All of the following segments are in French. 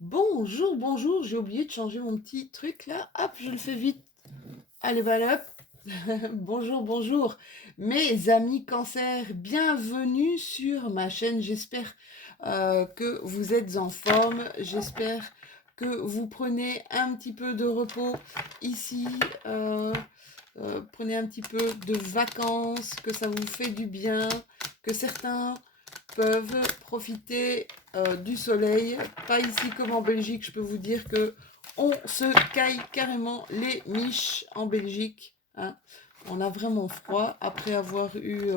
Bonjour, bonjour, j'ai oublié de changer mon petit truc là. Hop, je le fais vite. Allez, voilà, hop. Bonjour, bonjour, mes amis cancer, bienvenue sur ma chaîne. J'espère que vous êtes en forme. J'espère que vous prenez un petit peu de repos ici. Prenez un petit peu de vacances, que ça vous fait du bien, que certains peuvent profiter du soleil. Pas ici comme en Belgique, je peux vous dire que on se caille carrément les miches en Belgique. Hein. On a vraiment froid après avoir eu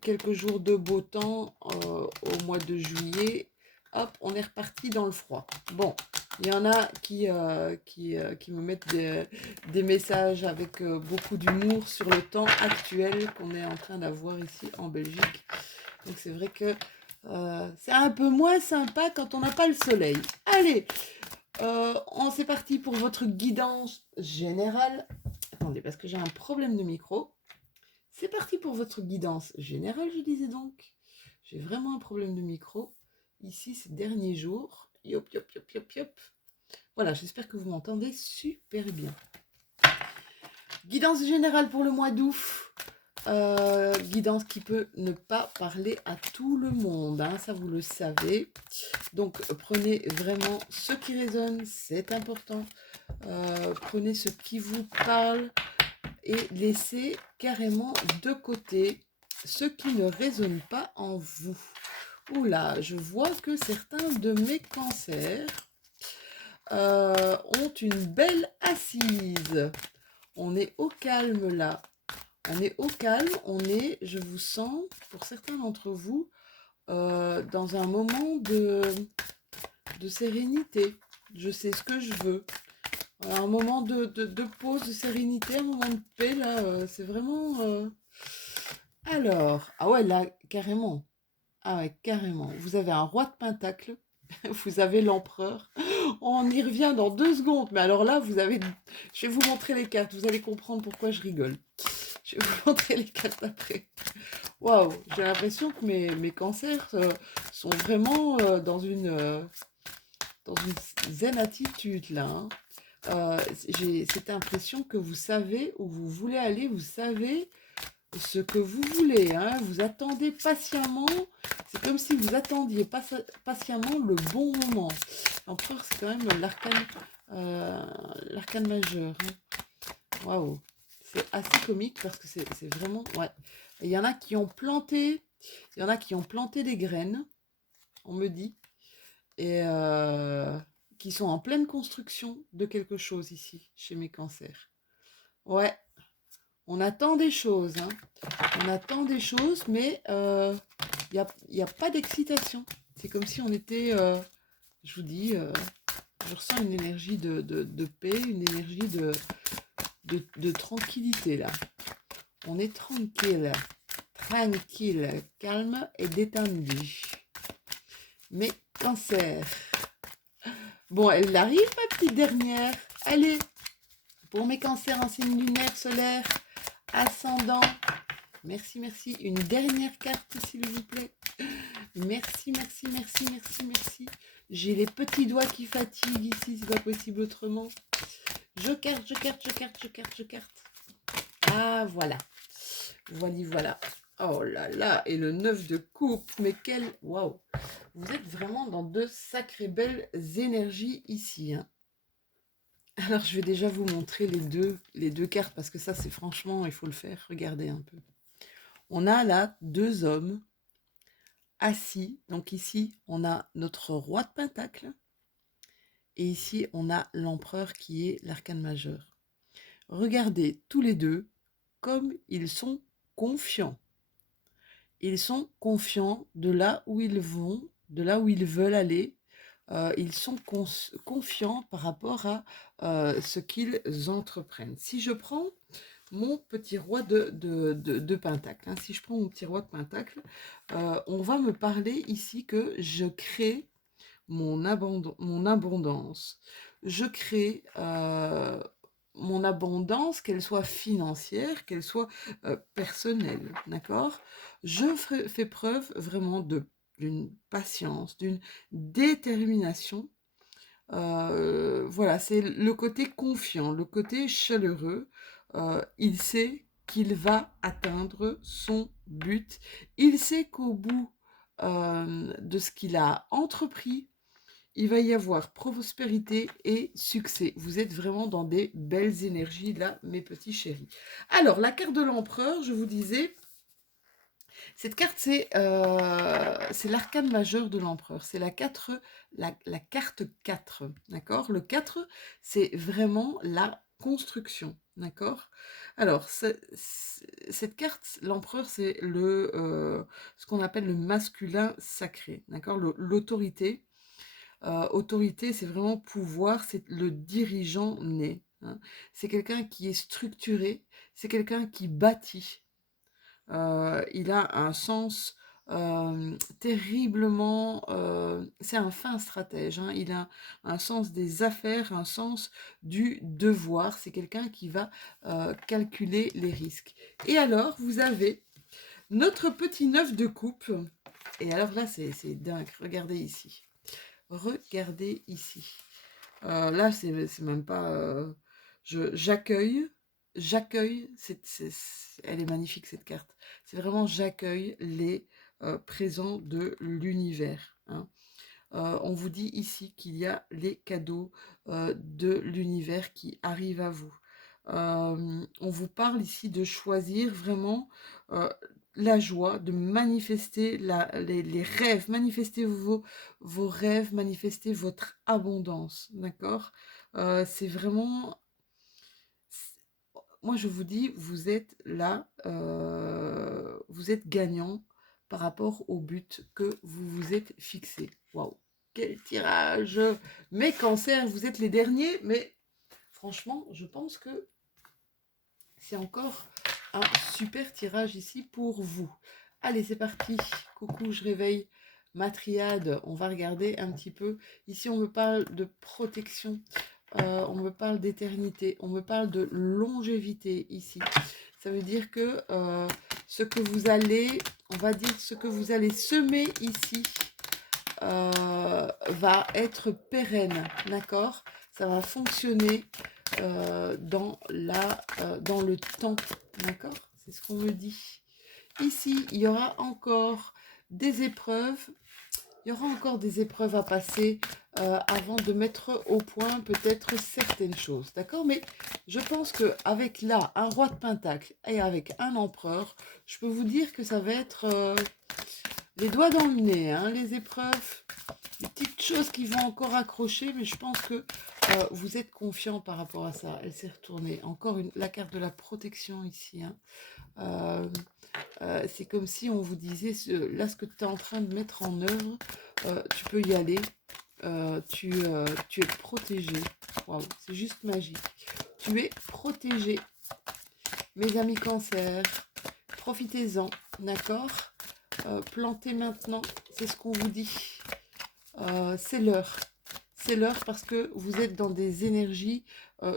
quelques jours de beau temps au mois de juillet. Hop, on est reparti dans le froid. Bon, il y en a qui me mettent des messages avec beaucoup d'humour sur le temps actuel qu'on est en train d'avoir ici en Belgique. Donc c'est vrai que c'est un peu moins sympa quand on n'a pas le soleil. Allez, c'est parti pour votre guidance générale. Attendez, parce que j'ai un problème de micro. C'est parti pour votre guidance générale, je disais donc. J'ai vraiment un problème de micro ici ces derniers jours. Yop, yop, yop, yop, yop. Voilà, j'espère que vous m'entendez super bien. Guidance générale pour le mois d'août. Guidance qui peut ne pas parler à tout le monde, hein, ça vous le savez. Donc prenez vraiment ce qui résonne, c'est important. Prenez ce qui vous parle et laissez carrément de côté ce qui ne résonne pas en vous. Oula, je vois que certains de mes cancers ont une belle assise. On est au calme là. On est au calme, je vous sens, pour certains d'entre vous, dans un moment de sérénité. Je sais ce que je veux. Un moment de pause, de sérénité, un moment de paix, là, c'est vraiment... Alors, ah ouais, là, carrément. Ah ouais, carrément. Vous avez un roi de pentacle, vous avez l'empereur. On y revient dans 2 secondes, mais alors là, je vais vous montrer les cartes, vous allez comprendre pourquoi je rigole. Je vais vous montrer les cartes après. Waouh, j'ai l'impression que mes cancers sont vraiment dans une zen attitude là. Hein. J'ai cette impression que vous savez où vous voulez aller, vous savez ce que vous voulez. Hein. Vous attendez patiemment. C'est comme si vous attendiez patiemment le bon moment. L'empereur, c'est quand même l'arcane majeur. Hein. Waouh, c'est assez comique parce que c'est vraiment... Ouais. Il y en a qui ont planté, il y en a qui ont planté des graines, on me dit, et qui sont en pleine construction de quelque chose ici, chez mes cancers. Ouais, on attend des choses, hein. On attend des choses, mais il y a pas d'excitation. C'est comme si on était, je vous dis, je ressens une énergie de paix, une énergie de tranquillité là. On est tranquille, tranquille, calme et détendu. Mes cancers. Bon, elle arrive, ma petite dernière. Allez, pour mes cancers en signe lunaire, solaire, ascendant. Merci, merci. Une dernière carte, s'il vous plaît. Merci, merci, merci, merci, merci. J'ai les petits doigts qui fatiguent ici, c'est pas possible autrement. Je carte, je carte, je carte, je carte, je carte. Ah, voilà. Voilà. Oh là là, et le 9 de coupe, mais quel... Waouh. Vous êtes vraiment dans de sacrées belles énergies ici. Hein. Alors, je vais déjà vous montrer les deux cartes, parce que ça, c'est franchement, il faut le faire. Regardez un peu. On a là 2 hommes assis. Donc ici, on a notre roi de pentacle. Et ici, on a l'empereur qui est l'arcane majeur. Regardez tous les deux comme ils sont confiants. Ils sont confiants de là où ils vont, de là où ils veulent aller. Ils sont confiants par rapport à ce qu'ils entreprennent. Si je prends mon petit roi de pentacle, hein, si je prends mon petit roi de pentacle, on va me parler ici que je crée mon abondance. Je crée mon abondance, qu'elle soit financière, qu'elle soit personnelle, d'accord? Fais preuve vraiment d'une patience, d'une détermination Voilà, c'est le côté confiant, le côté chaleureux. Il sait qu'il va atteindre son but. Il sait qu'au bout de ce qu'il a entrepris, il va y avoir prospérité et succès. Vous êtes vraiment dans des belles énergies là, mes petits chéris. Alors, la carte de l'empereur, je vous disais, cette carte, c'est l'arcane majeur de l'empereur. C'est la carte 4, d'accord? Le 4, c'est vraiment la construction, d'accord? Alors, cette carte, l'empereur, c'est ce qu'on appelle le masculin sacré, d'accord? L'autorité. Autorité, c'est vraiment pouvoir, c'est le dirigeant né, hein. C'est quelqu'un qui est structuré, c'est quelqu'un qui bâtit. Il a un sens terriblement... c'est un fin stratège, hein. Il a un sens des affaires, un sens du devoir. C'est quelqu'un qui va calculer les risques. Et alors, vous avez notre petit 9 de coupe. Et alors là, c'est dingue. Regardez ici. Regardez ici. Là, c'est même pas... j'accueille, elle est magnifique cette carte. C'est vraiment j'accueille les présents de l'univers, hein. On vous dit ici qu'il y a les cadeaux de l'univers qui arrivent à vous. On vous parle ici de choisir vraiment la joie, de manifester les rêves, manifester vos rêves, manifester votre abondance, d'accord? C'est vraiment... Moi, je vous dis, vous êtes là, vous êtes gagnant par rapport au but que vous vous êtes fixé. Waouh, quel tirage! Mes cancers, vous êtes les derniers, mais franchement, je pense que c'est encore un super tirage ici pour vous. Allez, c'est parti. Coucou, je réveille ma triade. On va regarder un petit peu. Ici, on me parle de protection. On me parle d'éternité. On me parle de longévité ici. Ça veut dire que ce que vous allez, on va dire, ce que vous allez semer ici va être pérenne. D'accord? Ça va fonctionner dans le temps, d'accord? C'est ce qu'on me dit. Ici, il y aura encore des épreuves. Il y aura encore des épreuves à passer avant de mettre au point peut-être certaines choses, d'accord? Mais je pense qu'avec là, un roi de pentacle et avec un empereur, je peux vous dire que ça va être les doigts dans le nez, hein, les épreuves, des petites choses qui vont encore accrocher, mais je pense que vous êtes confiant par rapport à ça. Elle s'est retournée. Encore la carte de la protection ici, hein. C'est comme si on vous disait, là, ce que tu es en train de mettre en œuvre, tu peux y aller. Tu es protégé. Waouh, c'est juste magique. Tu es protégé. Mes amis cancer, profitez-en, d'accord? Plantez maintenant, c'est ce qu'on vous dit. C'est l'heure. C'est l'heure parce que vous êtes dans des énergies,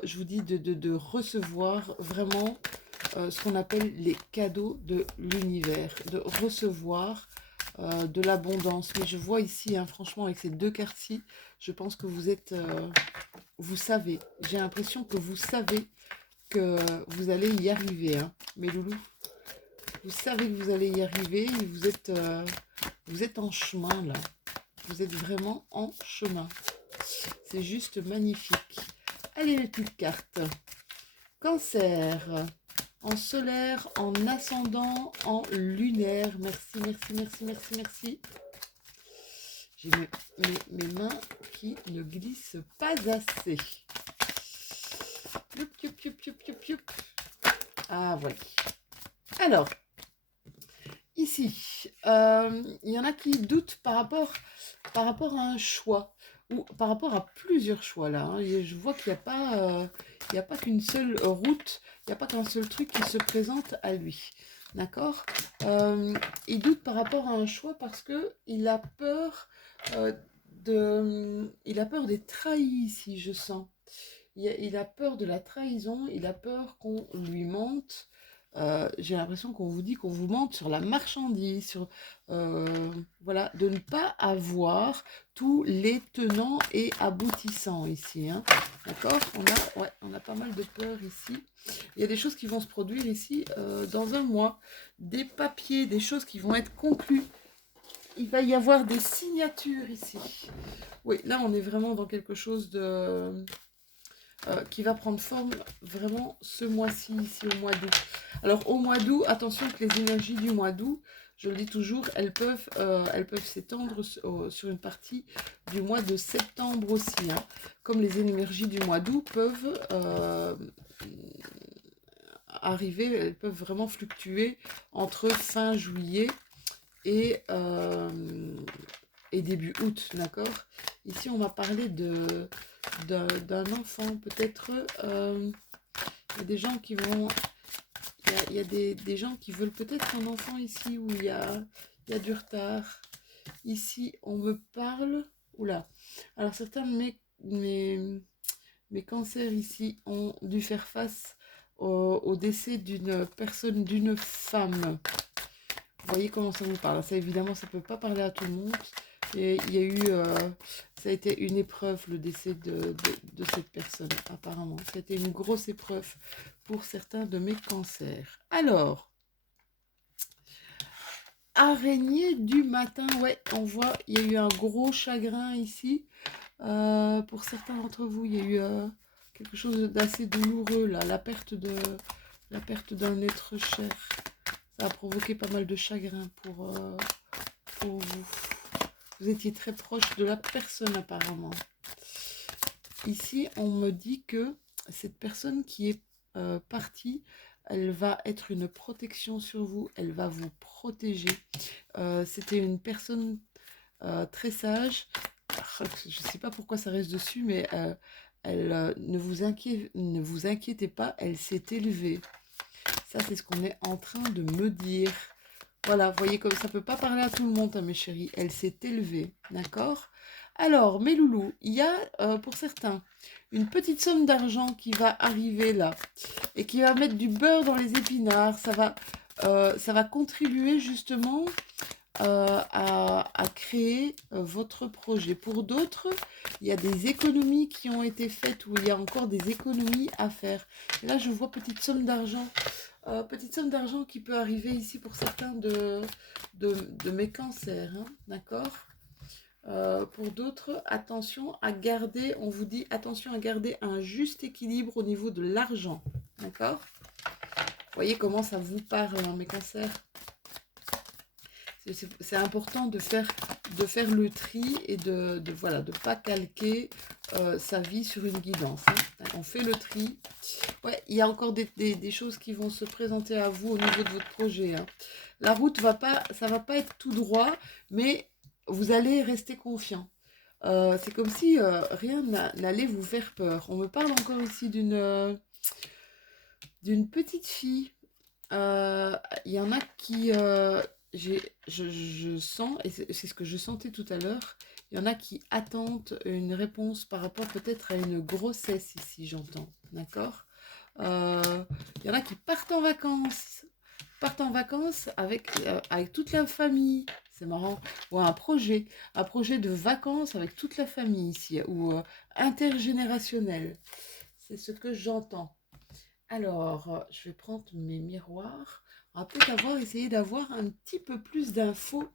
je vous dis, de recevoir vraiment ce qu'on appelle les cadeaux de l'univers, de recevoir de l'abondance. Mais je vois ici, hein, franchement, avec ces deux cartes-ci, je pense que vous êtes... vous savez, j'ai l'impression que vous savez que vous allez y arriver, hein, mes loulous. Vous savez que vous allez y arriver et vous êtes en chemin, là. Vous êtes vraiment en chemin. C'est juste magnifique. Allez, les petites cartes. Cancer, en solaire, en ascendant, en lunaire. Merci, merci, merci, merci, merci. J'ai mes mains qui ne glissent pas assez. Youp, youp, youp, youp, youp, youp. Ah, voilà. Alors, ici, il y en a qui doutent par rapport à un choix ou par rapport à plusieurs choix là, hein. Et je vois qu'il n'y a pas qu'une seule route, il n'y a pas qu'un seul truc qui se présente à lui. D'accord? Il doute par rapport à un choix parce que il a peur d'être trahi ici, je sens. Il a peur de la trahison, il a peur qu'on lui mente. j'ai l'impression qu'on vous dit qu'on vous montre sur la marchandise, voilà, de ne pas avoir tous les tenants et aboutissants ici, hein. D'accord? On a pas mal de peurs ici. Il y a des choses qui vont se produire ici dans un mois, des papiers, des choses qui vont être conclues. Il va y avoir des signatures ici. Oui, là, on est vraiment dans quelque chose qui va prendre forme vraiment ce mois-ci, ici au mois d'août. Alors, au mois d'août, attention que les énergies du mois d'août, je le dis toujours, elles peuvent s'étendre sur une partie du mois de septembre aussi, hein. Comme les énergies du mois d'août peuvent arriver, elles peuvent vraiment fluctuer entre fin juillet et début août, d'accord? Ici, on m'a parlé d'un enfant, peut-être, il y a des gens qui vont, il y a des gens qui veulent peut-être un enfant ici, où il y a du retard. Ici, on me parle, oula, alors certains de mes cancers ici ont dû faire face au décès d'une personne, d'une femme. Vous voyez comment ça vous parle. Ça, évidemment, ça ne peut pas parler à tout le monde. Et il y a eu, ça a été une épreuve, le décès de cette personne, apparemment. Ça a été une grosse épreuve pour certains de mes cancers. Alors, araignée du matin, ouais, on voit, il y a eu un gros chagrin ici. Pour certains d'entre vous, il y a eu quelque chose d'assez douloureux, là, la perte d'un être cher. Ça a provoqué pas mal de chagrin pour vous. Vous étiez très proche de la personne apparemment. Ici, on me dit que cette personne qui est partie, elle va être une protection sur vous. Elle va vous protéger. C'était une personne très sage. Je ne sais pas pourquoi ça reste dessus, mais ne vous inquiétez pas, elle s'est élevée. Ça, c'est ce qu'on est en train de me dire. Voilà, vous voyez comme ça ne peut pas parler à tout le monde, hein, mes chéris. Elle s'est élevée, d'accord? Alors, mes loulous, il y a pour certains une petite somme d'argent qui va arriver là et qui va mettre du beurre dans les épinards. Ça va contribuer justement à créer votre projet. Pour d'autres, il y a des économies qui ont été faites ou il y a encore des économies à faire. Et là, je vois petite somme d'argent. Petite somme d'argent qui peut arriver ici pour certains de mes cancers, hein, d'accord? Pour d'autres, attention à garder, on vous dit attention à garder un juste équilibre au niveau de l'argent, d'accord? Vous voyez comment ça vous parle, hein, mes cancers? C'est important de faire le tri et voilà, de pas calquer sa vie sur une guidance, hein. On fait le tri. Ouais, il y a encore des choses qui vont se présenter à vous au niveau de votre projet, hein. La route ça va pas être tout droit, mais vous allez rester confiant. C'est comme si rien n'allait vous faire peur. On me parle encore ici d'une petite fille. Il y en a qui, je sens, et c'est ce que je sentais tout à l'heure, il y en a qui attendent une réponse par rapport peut-être à une grossesse ici, j'entends, d'accord? Il y en a qui partent en vacances avec toute la famille, c'est marrant, ou un projet de vacances avec toute la famille ici, ou intergénérationnel, c'est ce que j'entends. Alors, je vais prendre mes miroirs. On va peut-être essayer d'avoir un petit peu plus d'infos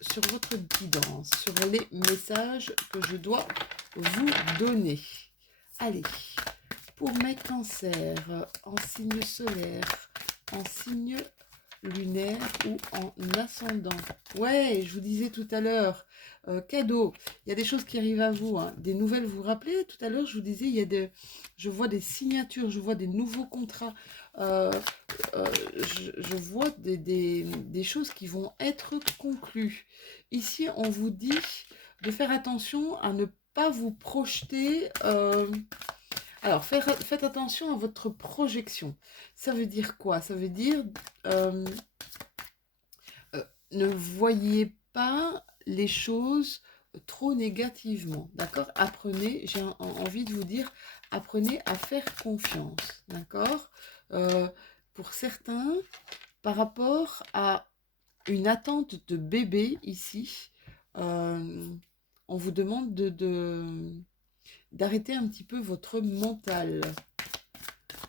sur votre guidance, sur les messages que je dois vous donner. Allez, pour mes cancers, en signe solaire, en signe lunaire ou en ascendant. Ouais, je vous disais tout à l'heure, cadeau, il y a des choses qui arrivent à vous, hein, des nouvelles, vous vous rappelez, tout à l'heure, je vous disais, je vois des signatures, je vois des nouveaux contrats, je vois des choses qui vont être conclues. Ici, on vous dit de faire attention à ne pas vous projeter. Alors, faites attention à votre projection. Ça veut dire quoi? Ça veut dire ne voyez pas les choses trop négativement, d'accord? Apprenez, j'ai envie de vous dire, apprenez à faire confiance, d'accord? Euh, pour certains, par rapport à une attente de bébé ici, euh, on vous demande d'arrêter un petit peu votre mental.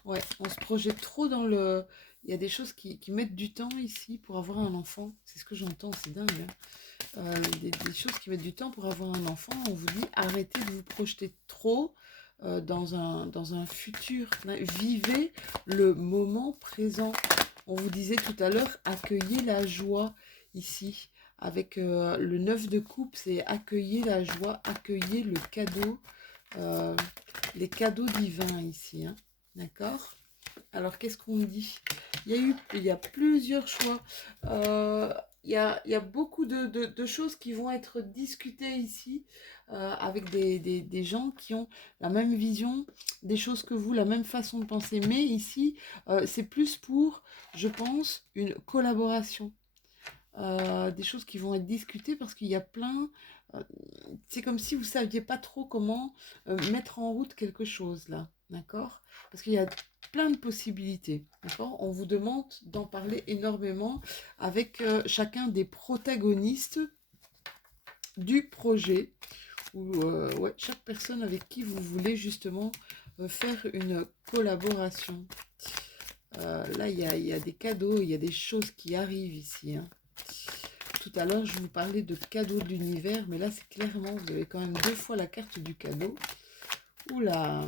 Ouais, on se projette trop dans le... Il y a des choses qui mettent du temps ici pour avoir un enfant. C'est ce que j'entends, c'est dingue, hein. Des choses qui mettent du temps pour avoir un enfant. On vous dit arrêtez de vous projeter trop dans un futur. Vivez le moment présent. On vous disait tout à l'heure, accueillez la joie ici. Avec le 9 de coupe, c'est accueillez la joie, accueillez le cadeau, euh, les cadeaux divins ici, hein. D'accord? Alors, qu'est-ce qu'on me dit? Il y a plusieurs choix. Il y a beaucoup de choses qui vont être discutées ici avec des gens qui ont la même vision des choses que vous, la même façon de penser. Mais ici, c'est plus pour, je pense, une collaboration. Des choses qui vont être discutées parce qu'il y a plein... euh, c'est comme si vous ne saviez pas trop comment mettre en route quelque chose là, d'accord? Parce qu'il y a plein de possibilités, d'accord? On vous demande d'en parler énormément avec chacun des protagonistes du projet, ou ouais, chaque personne avec qui vous voulez justement faire une collaboration. Là, il y a des cadeaux, il y a des choses qui arrivent ici, hein. Tout à l'heure, je vous parlais de cadeaux de l'univers, mais là, c'est clairement, vous avez quand même 2 fois la carte du cadeau. Oula!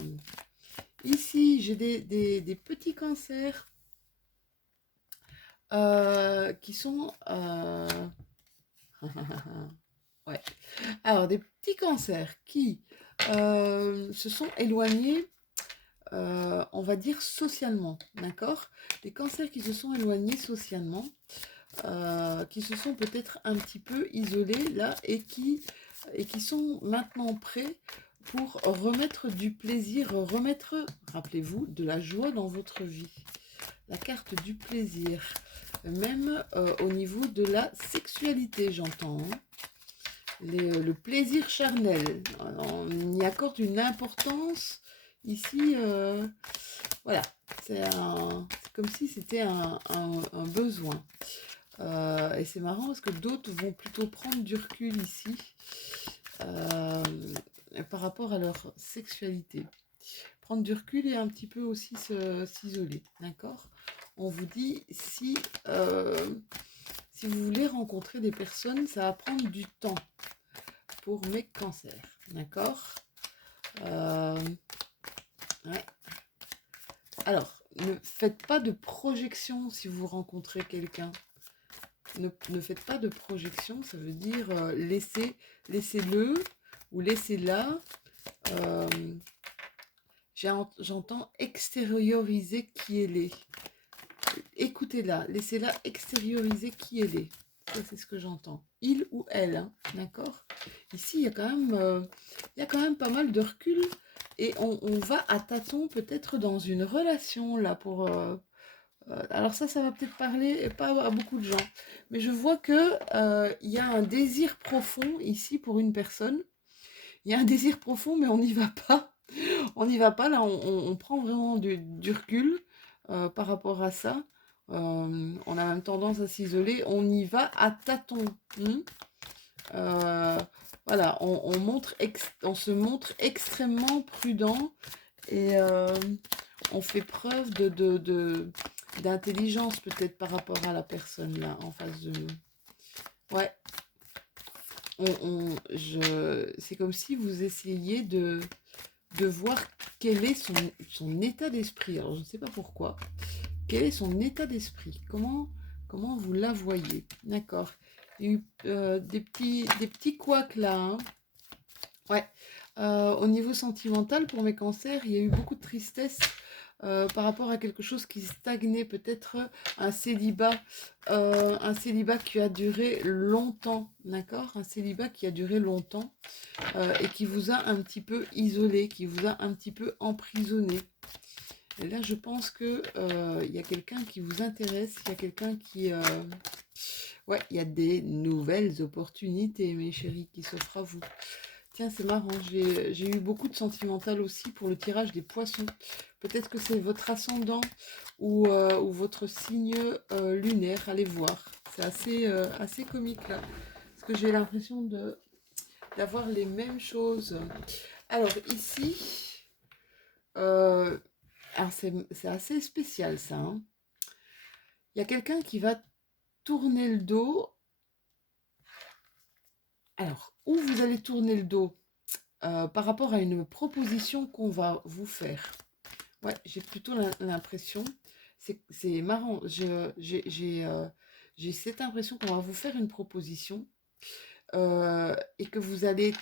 Ici, j'ai des petits cancers qui sont... ouais. Alors, des petits cancers qui se sont éloignés, on va dire, socialement, d'accord? Des cancers qui se sont éloignés socialement. Qui se sont peut-être un petit peu isolés là et qui sont maintenant prêts pour remettre du plaisir, remettre, rappelez-vous, de la joie dans votre vie. La carte du plaisir, même au niveau de la sexualité, j'entends, hein. Le plaisir charnel, on y accorde une importance ici, voilà, c'est comme si c'était un besoin. Et c'est marrant parce que d'autres vont plutôt prendre du recul ici euh, par rapport à leur sexualité. Prendre du recul et un petit peu aussi s'isoler, d'accord? On vous dit, si vous voulez rencontrer des personnes, ça va prendre du temps pour mes cancers, d'accord? Ouais. Alors, ne faites pas de projection si vous rencontrez quelqu'un. Ne faites pas de projection, ça veut dire laissez-le ou laissez-la. euh, J'entends extérioriser qui elle est. Écoutez-la, laissez-la extérioriser qui elle est. Ça, c'est ce que j'entends. Il ou elle, hein, d'accord? Ici, il y a quand même pas mal de recul et on va à tâtons peut-être dans une relation là pour... alors ça va peut-être parler pas à beaucoup de gens, mais je vois que il y a un désir profond ici pour une personne. Il y a un désir profond, mais on n'y va pas. On n'y va pas, là, on prend vraiment du recul par rapport à ça. On a même tendance à s'isoler. On y va à tâtons. Euh, voilà, on se montre extrêmement prudent et on fait preuve d'intelligence peut-être par rapport à la personne là en face de nous. Ouais, c'est comme si vous essayiez de voir quel est son état d'esprit. Alors je ne sais pas pourquoi. Quel est son état d'esprit? Comment vous la voyez? D'accord. Il y a eu des petits couacs là, hein. Ouais. Au niveau sentimental, pour mes cancers, il y a eu beaucoup de tristesse par rapport à quelque chose qui stagnait, peut-être un célibat qui a duré longtemps, d'accord? Un célibat qui a duré longtemps et qui vous a un petit peu isolé, qui vous a un petit peu emprisonné. Et là, je pense que il y a quelqu'un qui vous intéresse, il y a quelqu'un qui... Ouais, il y a des nouvelles opportunités, mes chéris, qui s'offrent à vous. Tiens, c'est marrant, j'ai eu beaucoup de sentimental aussi pour le tirage des poissons. Peut-être que c'est votre ascendant ou votre signe lunaire, allez voir. C'est assez comique là, parce que j'ai l'impression d'avoir les mêmes choses. Alors ici, euh, alors c'est assez spécial ça, hein. Il y a quelqu'un qui va tourner le dos. Alors, où vous allez tourner le dos par rapport à une proposition qu'on va vous faire. Ouais, j'ai plutôt l'impression, c'est marrant, j'ai cette impression qu'on va vous faire une proposition et que vous allez,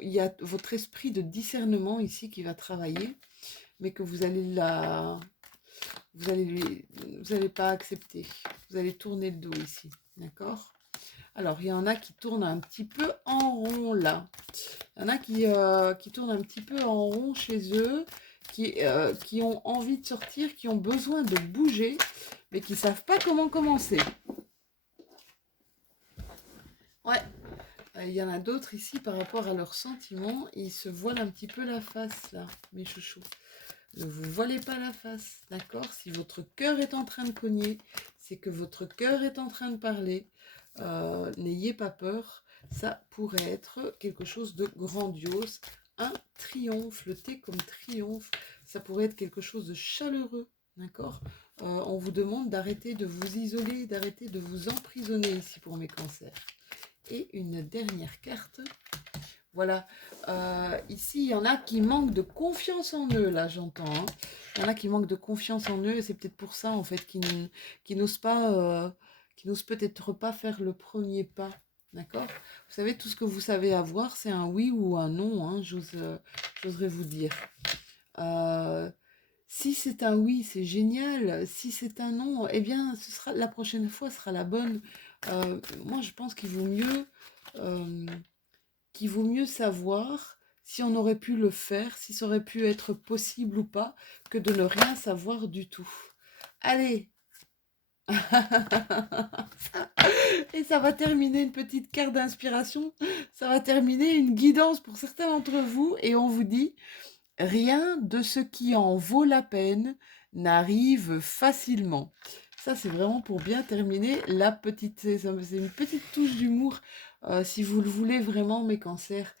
il y a votre esprit de discernement ici qui va travailler, mais que vous allez pas accepter, vous allez tourner le dos ici, d'accord? Alors, il y en a qui tournent un petit peu en rond là. Il y en a qui tournent un petit peu en rond chez eux, qui ont envie de sortir, qui ont besoin de bouger, mais qui ne savent pas comment commencer. Ouais, il y en a d'autres ici par rapport à leurs sentiments, ils se voilent un petit peu la face là, mes chouchous. Ne vous voilez pas la face, d'accord? Si votre cœur est en train de cogner, c'est que votre cœur est en train de parler. N'ayez pas peur, ça pourrait être quelque chose de grandiose. Un triomphe, le thé comme triomphe, ça pourrait être quelque chose de chaleureux, d'accord? On vous demande d'arrêter de vous isoler, d'arrêter de vous emprisonner ici pour mes cancers. Et une dernière carte. Voilà, ici, il y en a qui manquent de confiance en eux, là, j'entends, hein. Il y en a qui manquent de confiance en eux, et c'est peut-être pour ça, en fait, qui n'osent pas, qui n'osent peut-être pas faire le premier pas, d'accord? Vous savez, tout ce que vous savez avoir, c'est un oui ou un non, hein, j'oserais vous dire. Si c'est un oui, c'est génial. Si c'est un non, eh bien, la prochaine fois sera la bonne. Moi, je pense euh, qu'il vaut mieux savoir si on aurait pu le faire, si ça aurait pu être possible ou pas, que de ne rien savoir du tout. Allez. Et ça va terminer une petite carte d'inspiration, ça va terminer une guidance pour certains d'entre vous, et on vous dit, rien de ce qui en vaut la peine n'arrive facilement. Ça, c'est vraiment pour bien terminer c'est une petite touche d'humour, si vous le voulez vraiment, mes cancers.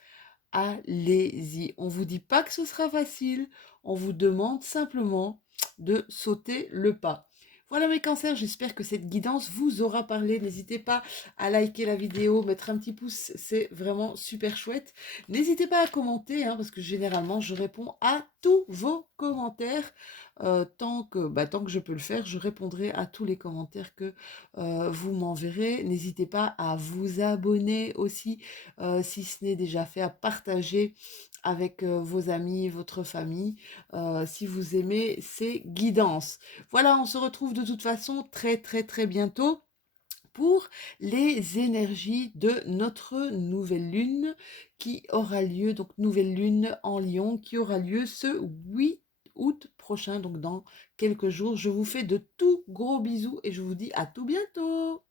Allez-y. On ne vous dit pas que ce sera facile, on vous demande simplement de sauter le pas. Voilà mes cancers, j'espère que cette guidance vous aura parlé. N'hésitez pas à liker la vidéo, mettre un petit pouce, c'est vraiment super chouette. N'hésitez pas à commenter, hein, parce que généralement je réponds à tous vos commentaires. Tant que je peux le faire, je répondrai à tous les commentaires que vous m'enverrez. N'hésitez pas à vous abonner aussi, si ce n'est déjà fait, à partager avec vos amis, votre famille, si vous aimez ces guidances. Voilà, on se retrouve de toute façon très très très bientôt pour les énergies de notre nouvelle lune qui aura lieu, donc nouvelle lune en Lion, qui aura lieu ce 8 août prochain, donc dans quelques jours. Je vous fais de tout gros bisous et je vous dis à tout bientôt.